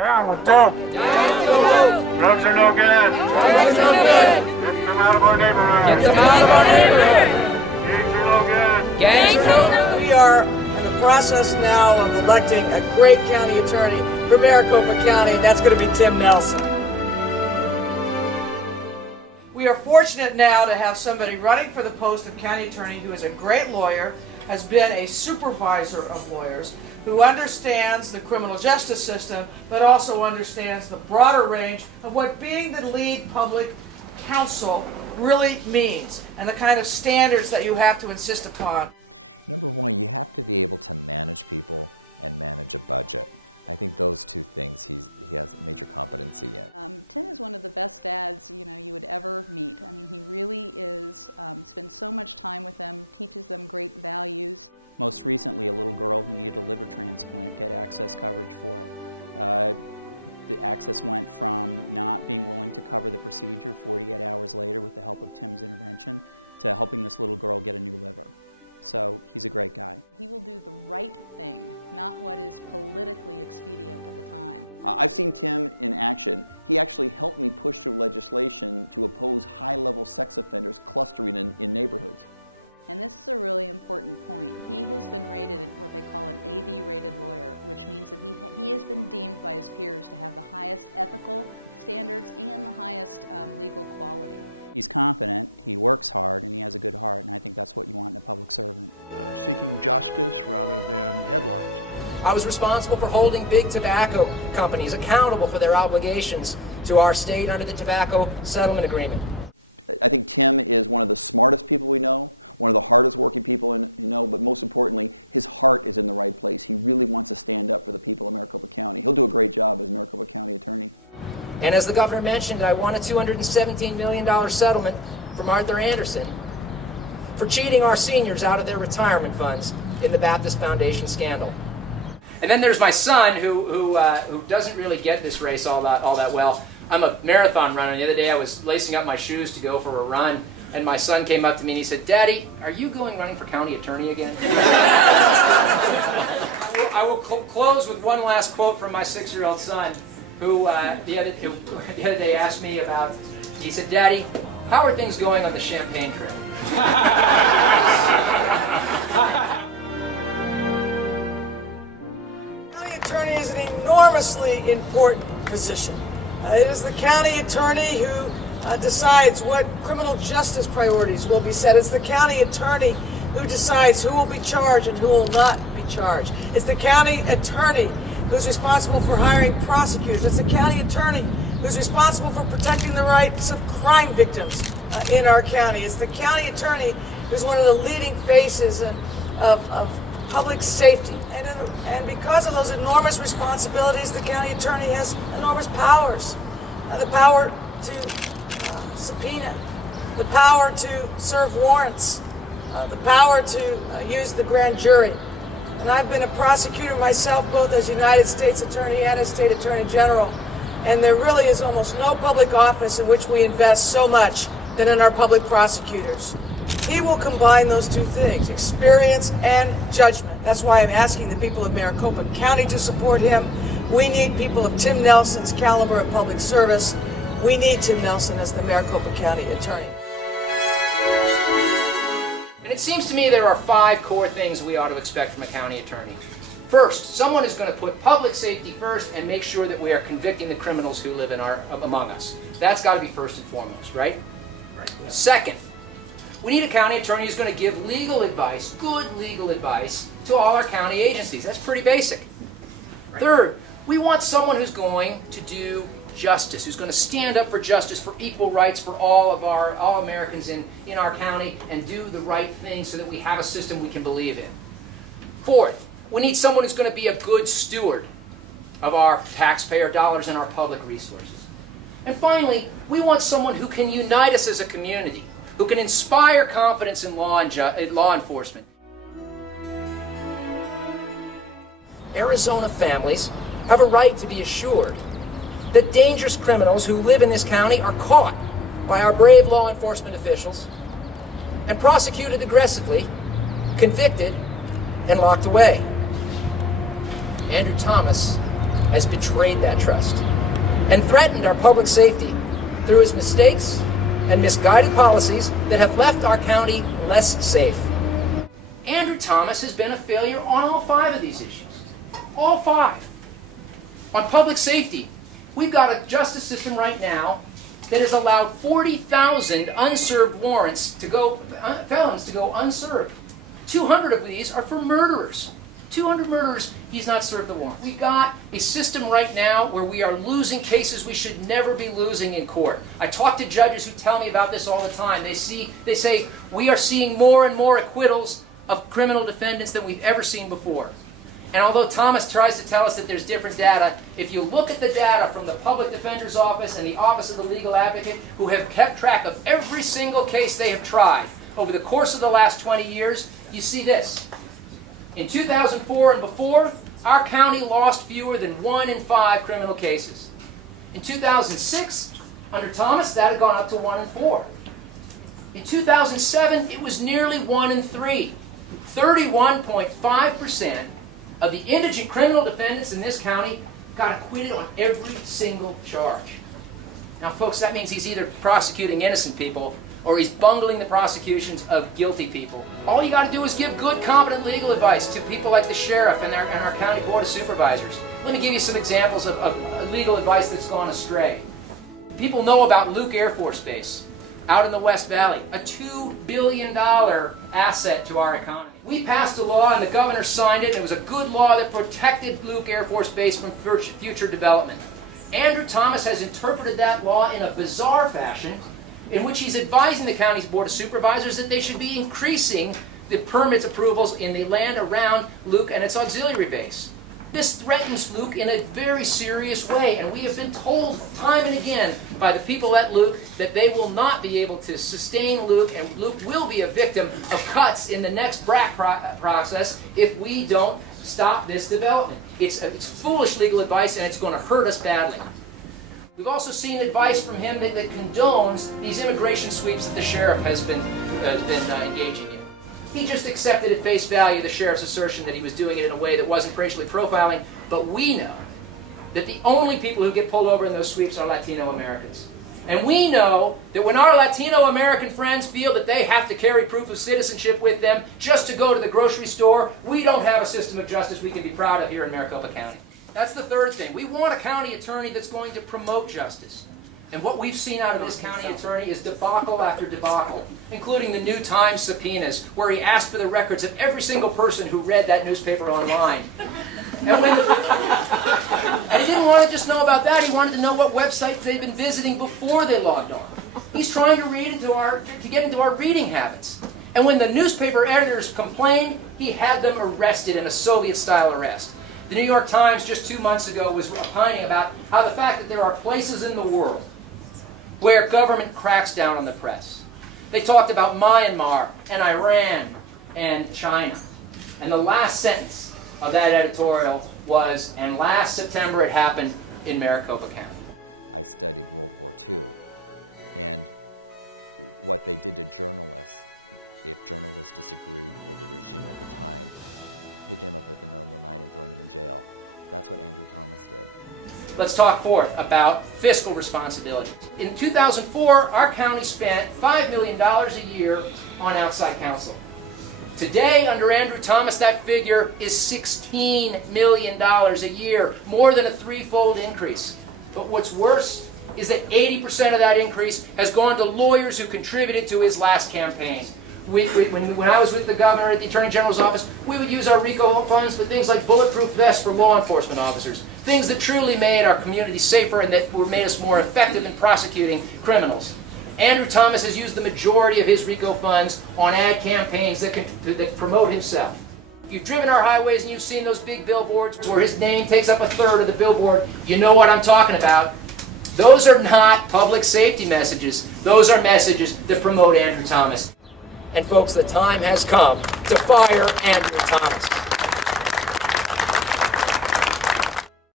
Down with dope. Drugs are no good. Drugs are no good. Get them out of our neighborhood. Get them out of our neighborhood. Gangs are no good. Gangs are no good. We are in the process now of electing a great county attorney for Maricopa County, and that's going to be Tim Nelson. We are fortunate now to have somebody running for the post of county attorney who is a great lawyer, has been a supervisor of lawyers, who understands the criminal justice system, but also understands the broader range of what being the lead public counsel really means, and the kind of standards that you have to insist upon. Number one, you have to be able to manage people and manage a budget. I think those two things he has major competency in. Tim is one of the best dads you would ever meet. I mean, he really is, spends so much time with them, teaches them great values. Most recently, a little girl who needed a liver transplant get access coverage for it. The access went from not being willing to cover the procedure 48 hours later with the help of Tim's intervention to helping this little girl get a new liver. So he's a great guy. He will do the right thing, not what is politically expedient at the time. I've seen Tim in action. He actually helped me push through legislation to oppose high-level sex offenders clustering in neighborhoods. And this is a really important point. He has been rated what they call an AV-rated lawyer, which means that he has been deemed by his peers to have the highest ethical standards and the highest legal quality. He's competent, he works hard, and he has a good heart, and I think that's what you want in a public servant. Seeking justice rather than headlines. I was responsible for holding big tobacco companies accountable for their obligations to our state under the Tobacco Settlement Agreement. I think Tim is one of the smartest people we know, one of the hardest working people you know, but most importantly, his heart is in the right place. He really wants to stand up for the people of Maricopa County. He'll do a great job as Maricopa County attorney. And as the governor mentioned, I won a $217 million settlement from Arthur Anderson for cheating our seniors out of their retirement funds in the Baptist Foundation scandal. And then there's my son who doesn't really get this race all that well. I'm a marathon runner. The other day I was lacing up my shoes to go for a run, and my son came up to me and he said, "Daddy, are you running for county attorney again?" I will close with one last quote from my 6-year-old son, who the other day asked me about, he said, "Daddy, how are things going on the Champagne trip?" County attorney is an enormously important position. It is the county attorney who decides what criminal justice priorities will be set. It's the county attorney who decides who will be charged and who will not be charged. It's the county attorney who's responsible for hiring prosecutors. It's the county attorney who's responsible for protecting the rights of crime victims in our county. It's the county attorney who's one of the leading faces of public safety. And because of those enormous responsibilities, the county attorney has enormous powers. The power to subpoena, the power to serve warrants, the power to use the grand jury. And I've been a prosecutor myself, both as United States Attorney and as State Attorney General. And there really is almost no public office in which we invest so much than in our public prosecutors. He will combine those two things, experience and judgment. That's why I'm asking the people of Maricopa County to support him. We need people of Tim Nelson's caliber of public service. We need Tim Nelson as the Maricopa County attorney. And it seems to me there are 5 core things we ought to expect from a county attorney. First, someone who's going to put public safety first and make sure that we are convicting the criminals who live among us. That's got to be first and foremost, right? Second, we need a county attorney who's going to give legal advice, good legal advice, to all our county agencies. That's pretty basic. Third, we want someone who's going to do justice, who's going to stand up for justice, for equal rights for all Americans in our county, and do the right thing so that we have a system we can believe in. Fourth, we need someone who's going to be a good steward of our taxpayer dollars and our public resources. And finally, we want someone who can unite us as a community, who can inspire confidence in law enforcement. Arizona families have a right to be assured that dangerous criminals who live in this county are caught by our brave law enforcement officials and prosecuted aggressively, convicted, and locked away. Andrew Thomas has betrayed that trust and threatened our public safety through his mistakes and misguided policies that have left our county less safe. Andrew Thomas has been a failure on all 5 of these issues. All 5. On public safety, we've got a justice system right now that has allowed 40,000 unserved warrants to go, felons to go unserved. 200 of these are for murderers. 200 murderers, he's not served the warrant. We've got a system right now where we are losing cases we should never be losing in court. I talk to judges who tell me about this all the time. They say, we are seeing more and more acquittals of criminal defendants than we've ever seen before. And although Thomas tries to tell us that there's different data, if you look at the data from the Public Defender's Office and the Office of the Legal Advocate, who have kept track of every single case they have tried over the course of the last 20 years, you see this. In 2004 and before, our county lost fewer than 1 in 5 criminal cases. In 2006, under Thomas, that had gone up to 1 in 4. In 2007, it was nearly 1 in 3. 31.5% of the indigent criminal defendants in this county got acquitted on every single charge. Now, folks, that means he's either prosecuting innocent people or he's bungling the prosecutions of guilty people. All you got to do is give good, competent legal advice to people like the sheriff and our county board of supervisors. Let me give you some examples of legal advice that's gone astray. People know about Luke Air Force Base out in the West Valley, a $2 billion asset to our economy. We passed a law and the governor signed it, and it was a good law that protected Luke Air Force Base from future development. Andrew Thomas has interpreted that law in a bizarre fashion in which he's advising the county's board of supervisors that they should be increasing the permit approvals in the land around Luke and its auxiliary base. This threatens Luke in a very serious way, and we have been told time and again by the people at Luke that they will not be able to sustain Luke, and Luke will be a victim of cuts in the next BRAC process if we don't stop this development. It's foolish legal advice, and it's going to hurt us badly. We've also seen advice from him that condones these immigration sweeps that the sheriff has been engaging in. He just accepted at face value the sheriff's assertion that he was doing it in a way that wasn't racially profiling, but we know that the only people who get pulled over in those sweeps are Latino Americans. And we know that when our Latino American friends feel that they have to carry proof of citizenship with them just to go to the grocery store, we don't have a system of justice we can be proud of here in Maricopa County. That's the third thing. We want a county attorney that's going to promote justice. And what we've seen out of this county attorney is debacle after debacle, including the New Times subpoenas, where he asked for the records of every single person who read that newspaper online. And he didn't want to just know about that, he wanted to know what websites they'd been visiting before they logged on. He's trying to get into our reading habits. And when the newspaper editors complained, he had them arrested in a Soviet-style arrest. The New York Times just 2 months ago was opining about how the fact that there are places in the world where government cracks down on the press. They talked about Myanmar and Iran and China. And the last sentence of that editorial was, and last September it happened in Maricopa County. I studied World War II, and what they did to journalists, if journalists disagreed with the regime at the time, picking him up at the middle of the night and throwing him in jail. That's what Andrew Thomas did. Let's talk fourth about fiscal responsibility. In 2004, our county spent $5 million a year on outside counsel. Today, under Andrew Thomas, that figure is $16 million a year, more than a threefold increase. But what's worse is that 80% of that increase has gone to lawyers who contributed to his last campaign. When I was with the governor at the Attorney General's office, we would use our RICO funds for things like bulletproof vests for law enforcement officers, things that truly made our community safer and that made us more effective in prosecuting criminals. Andrew Thomas has used the majority of his RICO funds on ad campaigns that promote himself. If you've driven our highways and you've seen those big billboards where his name takes up a third of the billboard, you know what I'm talking about. Those are not public safety messages. Those are messages that promote Andrew Thomas. And folks, the time has come to fire Andrew Thomas.